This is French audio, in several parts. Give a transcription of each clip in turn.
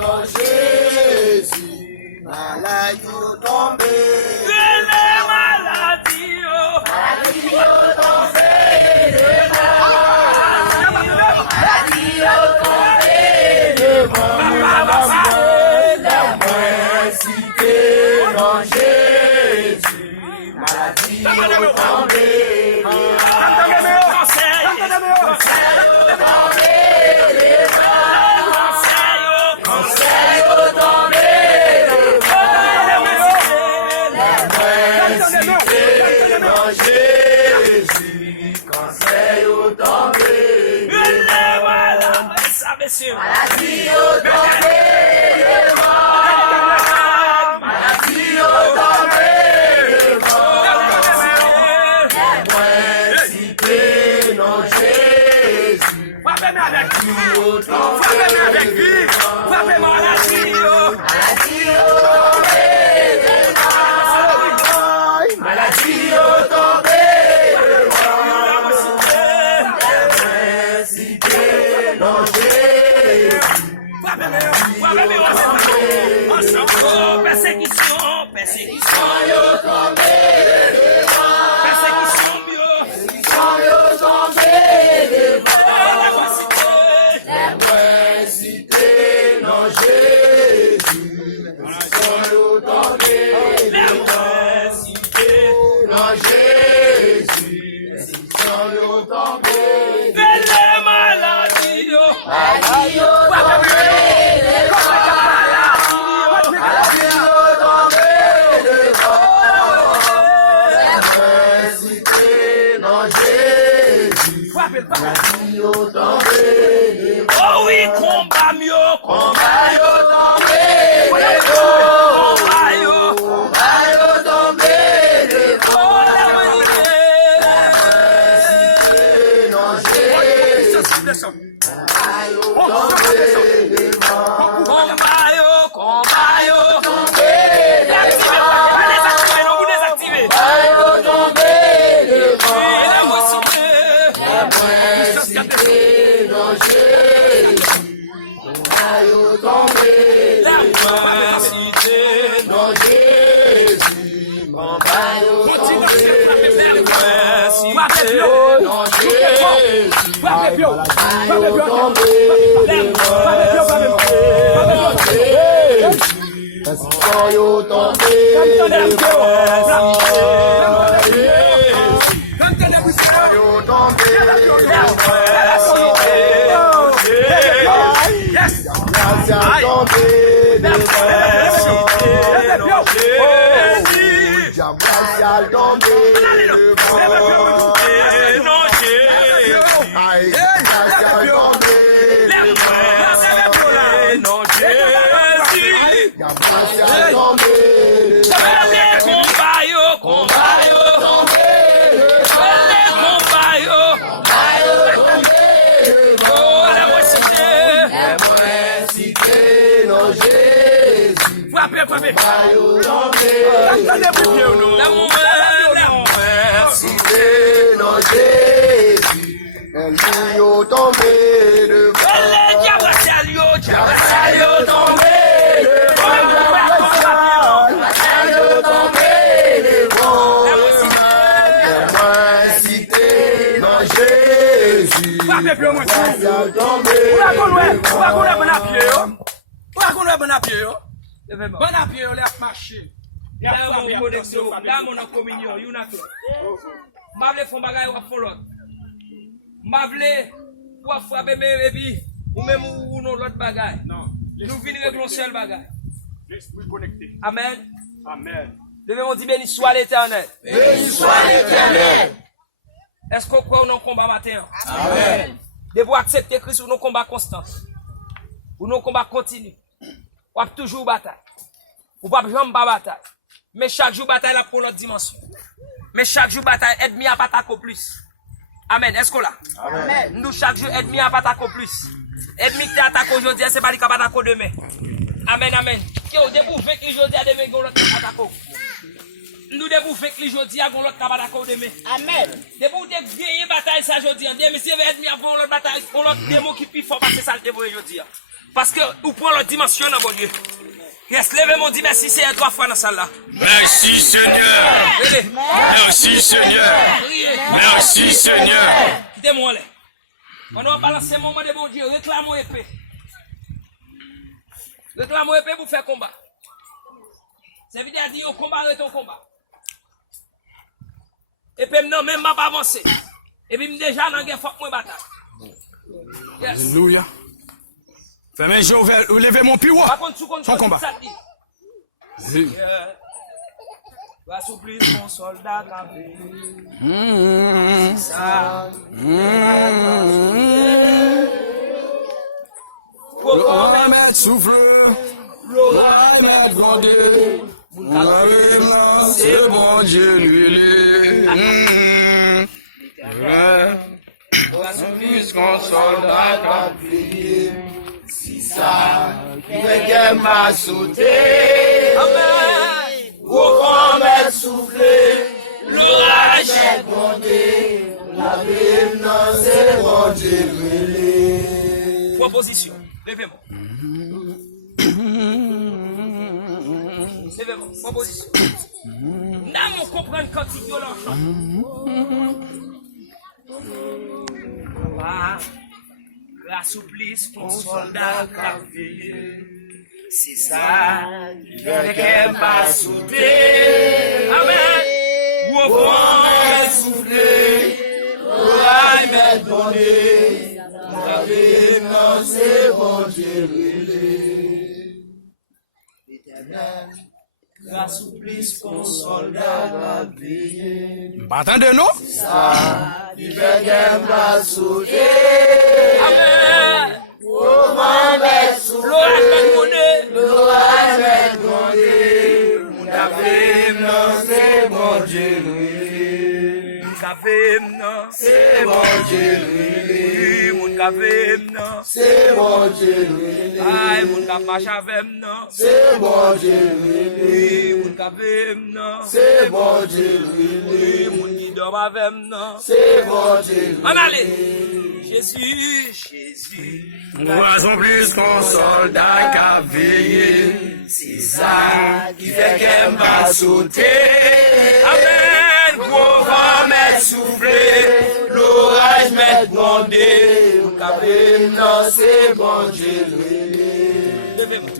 dans Jésus, maladie tombée. Oh oui, combat mieux, combat Amen. Amen. Devons dire béni soit l'Éternel. Béni soit l'Éternel. Est-ce qu'on croit au combat matin? Amen. Devons accepter Christ ou nos combats constants. Ou nos combats continus. Ou toujours bataille. Ou pas jamais bataille. Mais chaque jour bataille là pour notre dimension. Mais chaque jour bataille ennemi à attaquer plus. Amen. Est-ce qu'on l'a? Amen. Nous chaque jour ennemi à attaquer plus. Ennemi qui attaque aujourd'hui, c'est pas lui qui va attaquer demain. Amen, amen. Qui au début, 20 aujourd'hui, demain, on attaque. nous devons faire que les jeudi à l'autre cabane d'accord demain. Amen. Depuis vous gagner bataille ça jeudi, des messieurs va être mis avant l'autre bataille, on l'autre démon qui plus fort parce que ça le dévoile jeudi. Parce que vous prenez l'autre dimension dans mon Dieu. Yes, levez mon dit merci c'est 3 fois dans salle là. Merci Seigneur. Merci Seigneur. Merci Seigneur. Quittez-moi là. On va balancer le moment de bon Dieu, réclamons épée. Réclamons épée pour faire combat. C'est vidéo dit au combat est ton combat. Et puis non même pas avancer. Et puis déjà dans guerre faut moi bataille. Yes. Alléluia. Fermez les yeux ouverts, levez mon pied. Par contre, Son combat. Va souffrir mon soldat campé. L'orage m'est soufflé, l'orage m'est grondé. C'est bon Dieu lui. Va souffrir Qu'on soldat campé. Si ça, quelqu'un m'a sauté. Amen. Au vent m'est soufflé. L'orage J'ai grondé. La vie, non, c'est bon Dieu brûlé. Proposition. Levez-moi. Levez-moi. Proposition. N'a mon comprendre quand il y a l'enfant. Papa, l'assouplisse ton soldat cavé. C'est ça, Quelqu'un m'a sauté. amen. Au vent, M'est soufflé. L'oreille m'est donné. La vie, non, c'est bon Dieu brûlé. L'éternel, l'assouplisse qu'on soldat va veiller. Battant de nous. Quelqu'un m'a sauté. amen. Au vent m'est soufflé. L'orage m'a demandé. L'oreille m'est donné. La vie, non, c'est bon Dieu brûlé. Mon café, non. C'est bon Dieu brûlé. Mon café, non. C'est bon Dieu brûlé. Aïe, mon café, marche avec non. C'est bon Dieu brûlé. Mon café, non. C'est bon Dieu brûlé. Mon qui dort avec non. C'est bon Dieu On brûlé. allez. Jésus, Jésus. Oiseau plus qu'un soldat qu'a veillé. C'est ça qui fait qu'elle m'a sauté. Amen. Gros vent m'est soufflé. L'orage m'est demandé. Mon café, non, c'est bon Dieu brûlé. Levez-moi.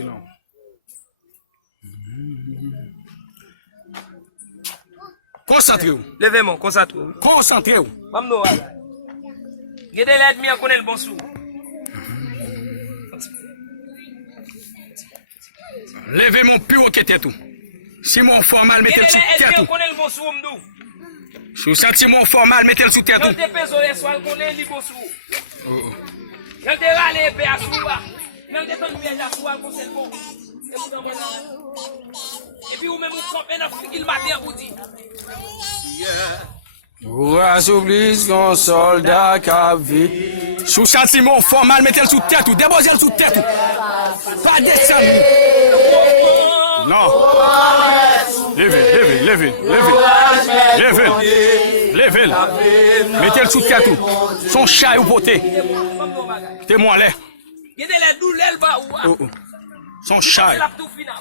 Concentrez-vous. Levez-moi, concentrez-vous. Concentrez-vous. Vamos nous. Gardez l'ennemi à connaître le bon sou. Levez mon pied qui était tout. Si mon formal, mettez-le Gardez sous l'ennemi terre à tout. connaître le bon sou, m'dou. Si vous sentez mon formal, mettez-le sous terre Quand tout. t'es pésolé, soit le connaît le bon sou. Quand t'es râlé, paix à sou, même des tonnes de pièges à sou, le conseil bon. Et puis, vous même vous campez dans le matin pour dire. Oiseau plus qu'un soldat qu'a veillé. Si vous sentez mon formal, mettez-le sous terre tout. Déposez-le sous terre tout. Pas descendre. Non. Levez, levez. Mettez-le sous terre tout. Son chat est au poté. Témoin là. Gardez les douleurs, le bas ou. Son chat. C'est la tout finale.